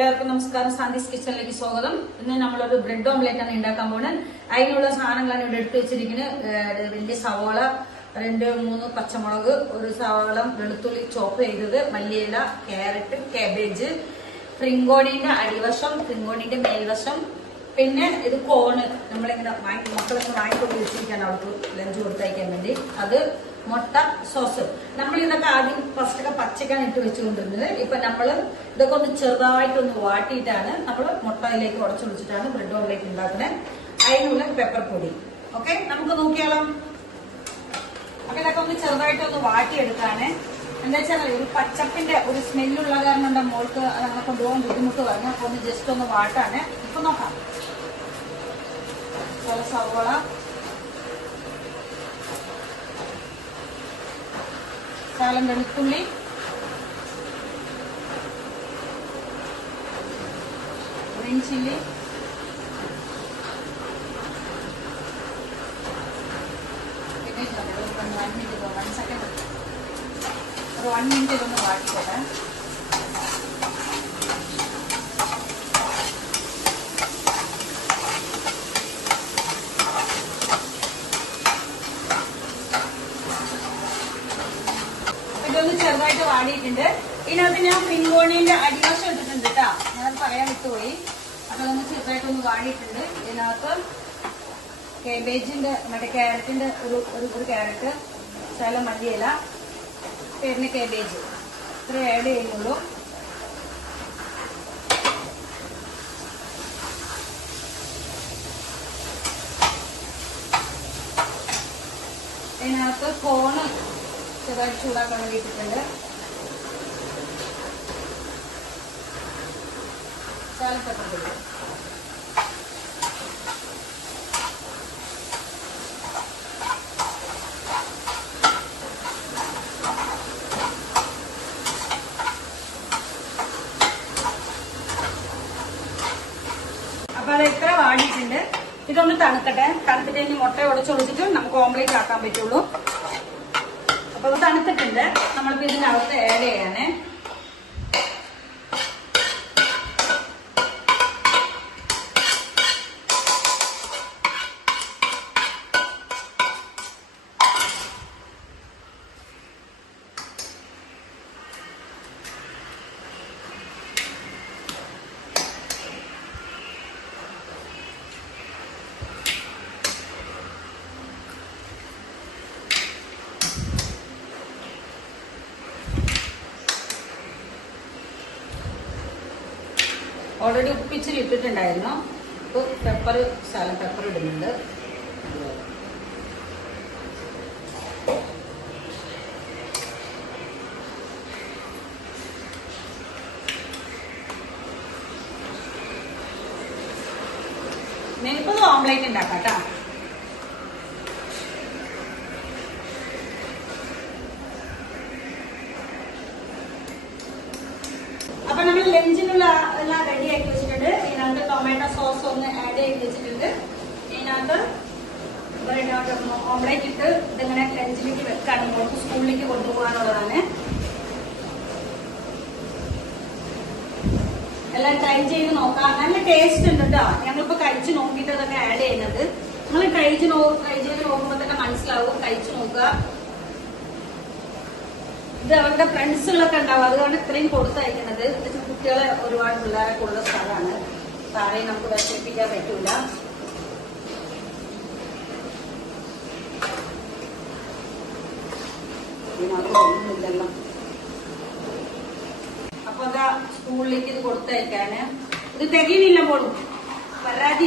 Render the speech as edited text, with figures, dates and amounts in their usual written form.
എല്ലാവർക്കും നമസ്കാരം. സാന്തിസ് കിച്ചണിലേക്ക് സ്വാഗതം. ഇന്ന് നമ്മളൊരു ബ്രെഡ് ഓംലെറ്റ് ആണ് ഉണ്ടാക്കാൻ പോകുന്നത്. അതിനുള്ള സാധനങ്ങളാണ് ഇവിടെ എടുത്തു വെച്ചിരിക്കുന്നത്. വലിയ സവാള, 2-3 പച്ചമുളക്, ഒരു സവാളം വെളുത്തുള്ളി ചോപ്പ് ചെയ്തത്, മല്ലിയില, ക്യാരറ്റ്, കാബേജ്, ഫ്രിങ്കോണിന്റെ അടിവശം, ഫ്രിങ്കോണിന്റെ മേൽവശം, പിന്നെ ഇത് കോണ് നമ്മളിങ്ങനെ മക്കളൊക്കെ വാങ്ങിക്കൊണ്ട് വെച്ചിരിക്കുകയാണ് അവർക്ക് ലഞ്ച് കൊടുത്തയക്കാൻ വേണ്ടി. അത് മുട്ട, സോസ്. നമ്മൾ ഇതൊക്കെ ആദ്യം ഫസ്റ്റൊക്കെ പച്ചക്കാണ് ഇട്ട് വെച്ചുകൊണ്ടിരുന്നത്. ഇപ്പൊ നമ്മൾ ഇതൊക്കെ ഒന്ന് ചെറുതായിട്ടൊന്ന് വാട്ടിയിട്ടാണ് നമ്മൾ മുട്ടയിലേക്ക് ഉടച്ചൊളിച്ചിട്ടാണ് ബ്രെഡ് ഓംലെറ്റ് ഉണ്ടാക്കുന്നത്. അതിനുള്ള പെപ്പർ പൊടി. ഓക്കെ, നമുക്ക് നോക്കിയാലോ. അപ്പൊ ഇതൊക്കെ ഒന്ന് ചെറുതായിട്ടൊന്ന് വാട്ടിയെടുക്കാണ്. എന്താ വെച്ചാൽ ഒരു പച്ചപ്പിന്റെ ഒരു സ്മെല്ലുള്ള കാരണം കൊണ്ട് മോൾക്ക് അതങ്ങനെ കൊണ്ടുപോകാൻ ബുദ്ധിമുട്ട് പറഞ്ഞു. അപ്പൊ ഒന്ന് ജസ്റ്റ് ഒന്ന് വാട്ടാണ്. ഇപ്പൊ നോക്കാം. സവോള, ശകലം വെളുത്തുള്ളി, ഗ്രീൻ ചില്ലി, പിന്നെ 1 മിനിറ്റ് ഇതൊന്ന് വാട്ടിക്കോട്ടെ. ഇതൊന്ന് ചെറുതായിട്ട് വാടിയിട്ടുണ്ട്. ഇതിനകത്ത് ഞാൻ ഫ്രിങ്കോണിന്റെ അടിവശം ഇട്ടിട്ടുണ്ട് കേട്ടോ. ഞാൻ പറയാൻ വിട്ടുപോയി. അപ്പൊ അതൊന്ന് ചെറുതായിട്ടൊന്ന് വാടിയിട്ടുണ്ട്. ഇതിനകത്ത് കാബേജിന്റെ ക്യാരറ്റിന്റെ ഒരു ക്യാരറ്റ്, ശകലം മല്ലിയില, പിന്നെ കാബേജ് ഇത്ര ആഡ് ചെയ്യുന്നുള്ളൂ. ഇതിനകത്ത് കോണ് ചെറുതായിട്ട് ചൂടാക്കാൻ വേണ്ടി ഇട്ടിട്ടുണ്ട്. ശകലം പെപ്പർ പൊടി. അപ്പൊ അത് ഇത്ര വാടിയിട്ടുണ്ട്. ഇതൊന്ന് തണുക്കട്ടെ. തണുത്തിട്ട് ഇനി മുട്ട ഉടച്ചൊളിച്ചിട്ട് നമുക്ക് ഓംലെറ്റ് ആക്കാൻ പറ്റുള്ളൂ. അപ്പൊ തണുത്തിട്ടുണ്ട്. നമ്മളിപ്പോ ഇതിനകത്ത് ആഡ് ചെയ്യാനേ. ഓൾറെഡി ഉപ്പിച്ചിരി ഇട്ടിട്ടുണ്ടായിരുന്നു. ഇപ്പോൾ ശകലം പെപ്പർ ഇടുന്നുണ്ട്. എനിക്കത് ഓംലെറ്റ് ഉണ്ടാക്കാം കേട്ടോ. അപ്പൊ നമ്മൾ ലഞ്ചിനുള്ള എല്ലാം റെഡി ആക്കി വെച്ചിട്ടുണ്ട്. ഇതിനകത്ത് ടൊമാറ്റോ സോസ് ഒന്ന് ആഡ് ചെയ്ത് വെച്ചിട്ടുണ്ട്. ഇതിനകത്ത് ഓംലെറ്റ് ഇട്ട് ഇതിങ്ങനെ ലഞ്ചിലേക്ക് വെക്കാണ്. മോൾക്ക് സ്കൂളിലേക്ക് കൊണ്ടുപോകാനുള്ളതാണ്. എല്ലാം ട്രൈ ചെയ്ത് നോക്കാം. നല്ല ടേസ്റ്റ് ഉണ്ട് കേട്ടോ. ഞങ്ങളിപ്പോ കഴിച്ച് നോക്കിയിട്ട് അതൊക്കെ ആഡ് ചെയ്യുന്നത്. നിങ്ങൾ ട്രൈ ചെയ്ത് നോക്കുമ്പോ തന്നെ മനസ്സിലാവും. കഴിച്ചു നോക്കുക. ഇത് അവരുടെ ഫ്രണ്ട്സുകളൊക്കെ ഉണ്ടാവും. അതുകൊണ്ട് ഇത്രയും കൊടുത്തയക്കുന്നത്. കുട്ടികളെ ഒരുപാട് പിള്ളേരെ കൂടുതൽ സ്ഥലമാണ്. താഴെ നമുക്ക് വിഷമിപ്പിക്കാൻ പറ്റൂല. ഒന്നുമില്ലല്ലോ. അപ്പൊ അതാ സ്കൂളിലേക്ക് ഇത് കൊടുത്തയക്കാന്. ഇത് തികയില്ല പോലും. പരാതി